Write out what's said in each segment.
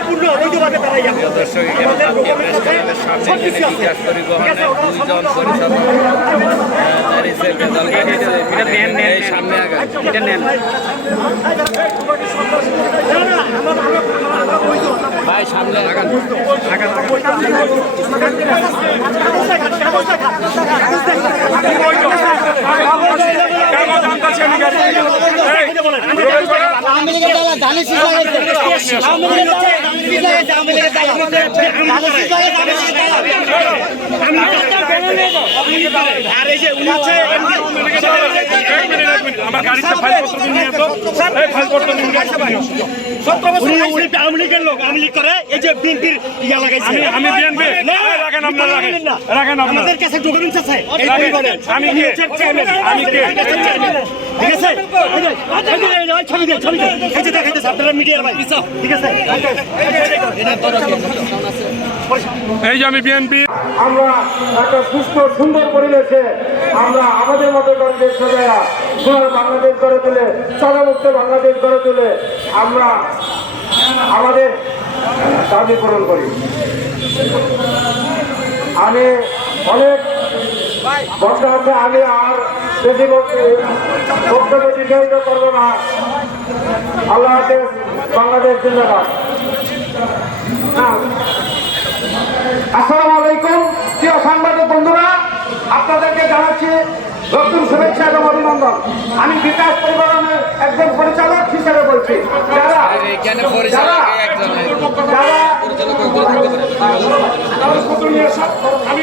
সম্পূর্ণ অবৈধভাবে তারা ইয়া সামনে আগায় এটা নেন। ভাই সামনে আগান শীষ লাগাইছে আওয়ামী লীগের দালা ধানের শীষ লাগাইছে আওয়ামী লীগের দালা আমার গাড়িতে ফাইলপত্র নিয়ে তো এই ফাইলপত্র নিয়ে উনি উনি আওয়ামী লীগের লোক আওয়ামী লীগ করে এই যে বিএনপির ইয়া লাগাইছে আমি- এই রাখেন আপনার, আপনি রাখেন। রাখেন আপনার। আমাদের কাছে ডকুমেন্টস আছে। আমি কে? আমি কে? ঠিক আছে, চেয়ারম্যান। ঠিক আছে এই যে, এই যে, এই যে, ছবি দেন ছবি দেন এই যে দেখাইতেছে আপনারা মিডিয়ার ভাই। ঠিক আছে? এই যে আমি বিএনপি আমরা একটা সুস্থ সুন্দর পরিবেশে আমরা আমাদের মতো করে দেশ সাজায়া সোনার বাংলাদেশ গড়ে তুলে চলমুক্ত বাংলাদেশ গড়ে তুলে আমরা আমাদের দাবি পূরণ করি। আমি অনেক বক্তা আছে বক্ত- বক্তব্য দীর্ঘায়িত করব না আল্লাহ হাফেজ বাংলাদেশ জিন্দাবাদ হ্যাঁ আসসালামু আলাইকুম প্রিয় সাংবাদিক বন্ধুরা আপনাদেরকে জানাচ্ছি নতুন শুভেচ্ছা এবং অভিনন্দন আমি বিকাশ পরিবহনের একজন পরিচালক হিসেবে বলছি যারা যারা আমি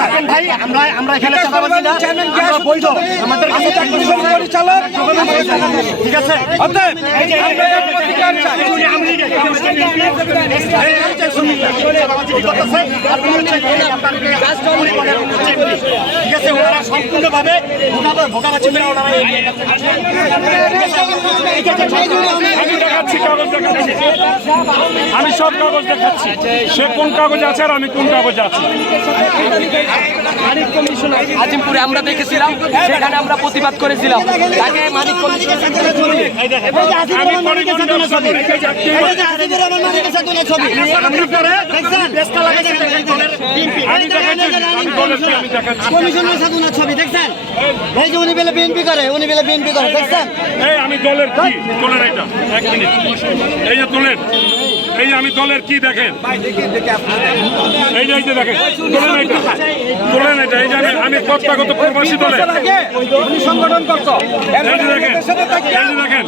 থাকেন ভাই আমরা আমরা এখানে চাঁদাবাজি না আমরা বৈধ আমাদের পরিচালক ঠিক আছে। ঠিক ওনারা সম্পূর্ণভাবে ওনারা আমি সব কাগজ দেখাচ্ছি সে কোন কাগজে আছে আর আমি কোন কাগজে আছি আজিমপুরে আমরা দেখেছিলাম সেখানে আমরা প্রতিবাদ করেছিলাম। তাকে মানিক কমিশনের সাথে ছবি। দেখছেন? এই যে উনি বেলে বিএনপি করে উনি বেলে বিএনপি করে দেখছেন? আমি দলের কি? দলের এটা এক মিনিট। এই যে দলের। এই যে আমি দলের কি দেখেন? এই যে এই যে দেখেন তোলেন এটা তোলেন এটা এই যে আমি আমি কর্তাগত প্রবাসী দলের। সংগঠন করতো। এই যে দেখেন এই যে দেখেন।